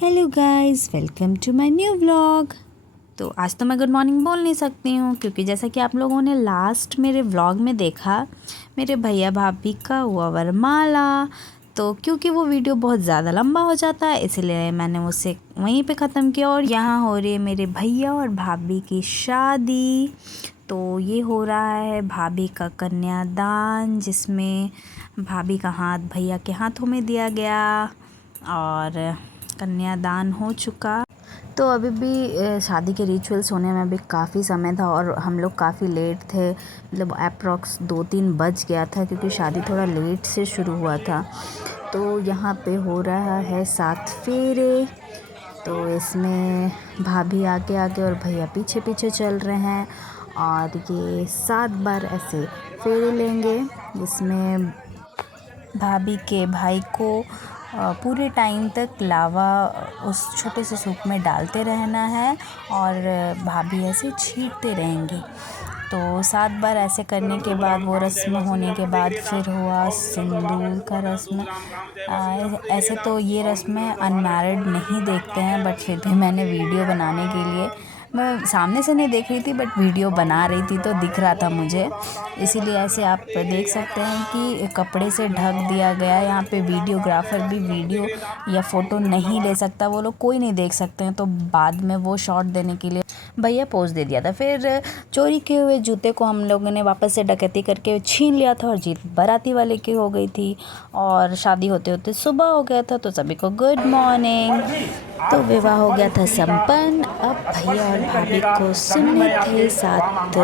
Hello guys, welcome to my new vlog. तो आज तो मैं गुड मॉर्निंग बोल नहीं सकती हूँ क्योंकि जैसा कि आप लोगों ने लास्ट मेरे व्लॉग में देखा, मेरे भैया भाभी का हुआ वरमाला। तो क्योंकि वो वीडियो बहुत ज़्यादा लंबा हो जाता है इसलिए मैंने उसे वहीं पे ख़त्म किया। और यहाँ हो रही है मेरे भैया और भाभी की शादी। तो ये हो रहा है भाभी का कन्यादान, जिसमें भाभी का हाथ भैया के हाथों में दिया गया और कन्यादान हो चुका। तो अभी भी शादी के रिचुअल्स होने में अभी काफ़ी समय था और हम लोग काफ़ी लेट थे, मतलब अप्रॉक्स 2-3 बज गया था क्योंकि शादी थोड़ा लेट से शुरू हुआ था। तो यहाँ पे हो रहा है 7 फेरे। तो इसमें भाभी आगे आगे और भैया पीछे पीछे चल रहे हैं और ये 7 बार ऐसे फेरे लेंगे, जिसमें भाभी के भाई को पूरे टाइम तक लावा उस छोटे से सूप में डालते रहना है और भाभी ऐसे छींटते रहेंगी। तो 7 बार ऐसे करने के बाद वो रस्म होने के बाद फिर हुआ सिंदूर का रस्म। ऐसे तो ये रस्में अनमैरिड नहीं देखते हैं, बट फिर भी मैंने वीडियो बनाने के लिए, मैं सामने से नहीं देख रही थी बट वीडियो बना रही थी तो दिख रहा था मुझे, इसीलिए ऐसे आप देख सकते हैं कि कपड़े से ढक दिया गया। यहाँ पे वीडियोग्राफर भी वीडियो या फ़ोटो नहीं ले सकता, वो लोग कोई नहीं देख सकते हैं। तो बाद में वो शॉट देने के लिए भैया पोज दे दिया था। फिर चोरी किए हुए जूते को हम लोगों ने वापस से डकैती करके छीन लिया था और जीत बाराती वाले की हो गई थी और शादी होते होते सुबह हो गया था। तो सभी को गुड मॉर्निंग। तो विवाह हो गया था संपन्न। अब भैया और भाभी को सुनने थे 7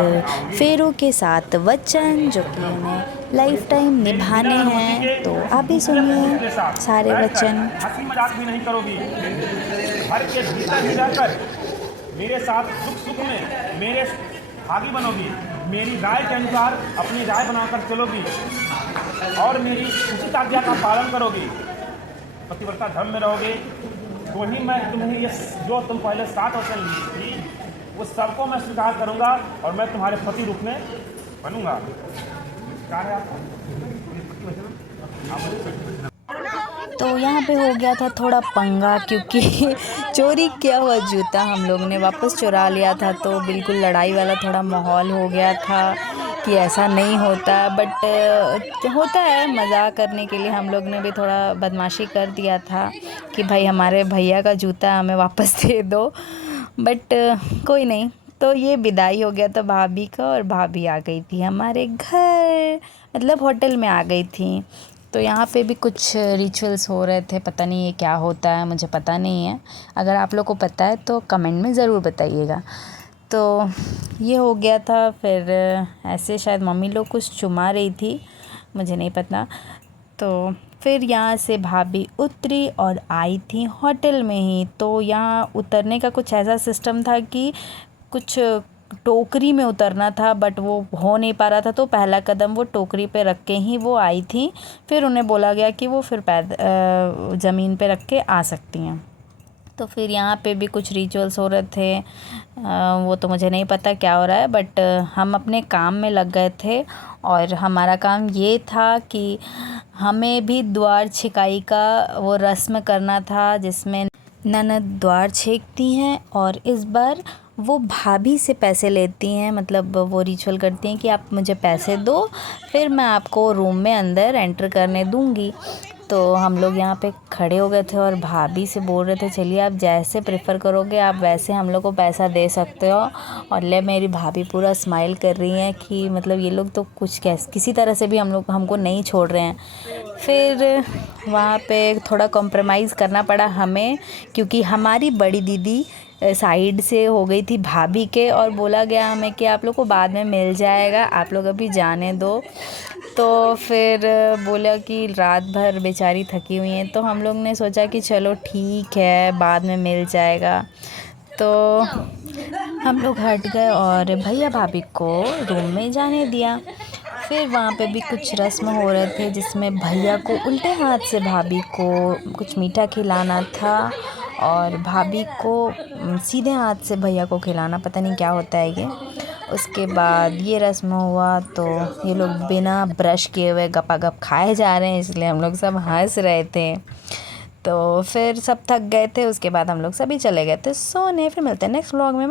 फेरों के 7 वचन, जो कि उन्हें लाइफ टाइम निभाने हैं। तो आप भी सुनिए सारे वचन। हंसी मजाक भी नहीं करोगी, घर के भीतर ही रहकर मेरे साथ सुख सुख में मेरे भागी बनोगी, मेरी राय के अनुसार अपनी राय बनाकर चलोगी और मेरी उचित आज्ञा का पालन करोगी, पतिव्रता धर्म में रहोगे। तो ही मैं तुम्हें ये जो तुम पहले 7 वचन ली थी वो सबको मैं स्वीकार करूंगा और मैं तुम्हारे पति रूप में बनूंगा। क्या है आपका? तो यहाँ पे हो गया था थोड़ा पंगा, क्योंकि चोरी किया हुआ जूता हम लोग ने वापस चुरा लिया था। तो बिल्कुल लड़ाई वाला थोड़ा माहौल हो गया था कि ऐसा नहीं होता, बट होता है। मज़ाक करने के लिए हम लोग ने भी थोड़ा बदमाशी कर दिया था कि भाई हमारे भैया का जूता हमें वापस दे दो, बट कोई नहीं। तो ये विदाई हो गया था भाभी का और भाभी आ गई थी हमारे घर, मतलब होटल में आ गई थी। तो यहाँ पे भी कुछ रिचुअल्स हो रहे थे, पता नहीं ये क्या होता है, मुझे पता नहीं है। अगर आप लोग को पता है तो कमेंट में ज़रूर बताइएगा। तो ये हो गया था। फिर ऐसे शायद मम्मी लोग कुछ चुमा रही थी, मुझे नहीं पता। तो फिर यहाँ से भाभी उतरी और आई थी होटल में ही। तो यहाँ उतरने का कुछ ऐसा सिस्टम था कि कुछ टोकरी में उतरना था, बट वो हो नहीं पा रहा था। तो पहला कदम वो टोकरी पे रख के ही वो आई थी। फिर उन्हें बोला गया कि वो फिर ज़मीन पे रख के आ सकती हैं। तो फिर यहाँ पे भी कुछ रिचुअल्स हो रहे थे, वो तो मुझे नहीं पता क्या हो रहा है, बट हम अपने काम में लग गए थे। और हमारा काम ये था कि हमें भी द्वार छिकाई का वो रस्म करना था, जिसमें ननद द्वार छेकती हैं और इस बार वो भाभी से पैसे लेती हैं। मतलब वो रिचुअल करती हैं कि आप मुझे पैसे दो, फिर मैं आपको रूम में अंदर एंटर करने दूंगी। तो हम लोग यहाँ पे खड़े हो गए थे और भाभी से बोल रहे थे चलिए आप जैसे प्रेफर करोगे आप वैसे हम लोग को पैसा दे सकते हो। और मेरी भाभी पूरा स्माइल कर रही हैं कि मतलब ये लोग तो कुछ किसी तरह से भी हमको नहीं छोड़ रहे हैं। फिर वहाँ पे थोड़ा कॉम्प्रोमाइज़ करना पड़ा हमें, क्योंकि हमारी बड़ी दीदी साइड से हो गई थी भाभी के, और बोला गया हमें कि आप लोग को बाद में मिल जाएगा, आप लोग अभी जाने दो। तो फिर बोला कि रात भर बेचारी थकी हुई हैं, तो हम लोग ने सोचा कि चलो ठीक है बाद में मिल जाएगा। तो हम लोग हट गए और भैया भाभी को रूम में जाने दिया। फिर वहाँ पे भी कुछ रस्म हो रहे थे, जिसमें भैया को उल्टे हाथ से भाभी को कुछ मीठा खिलाना था और भाभी को सीधे हाथ से भैया को खिलाना, पता नहीं क्या होता है ये। उसके बाद ये रस्म हुआ तो ये लोग बिना ब्रश किए हुए गपागप खाए जा रहे हैं, इसलिए हम लोग सब हंस रहे थे। तो फिर सब थक गए थे, उसके बाद हम लोग सभी चले गए थे सोने। फिर मिलते हैं नेक्स्ट व्लॉग में।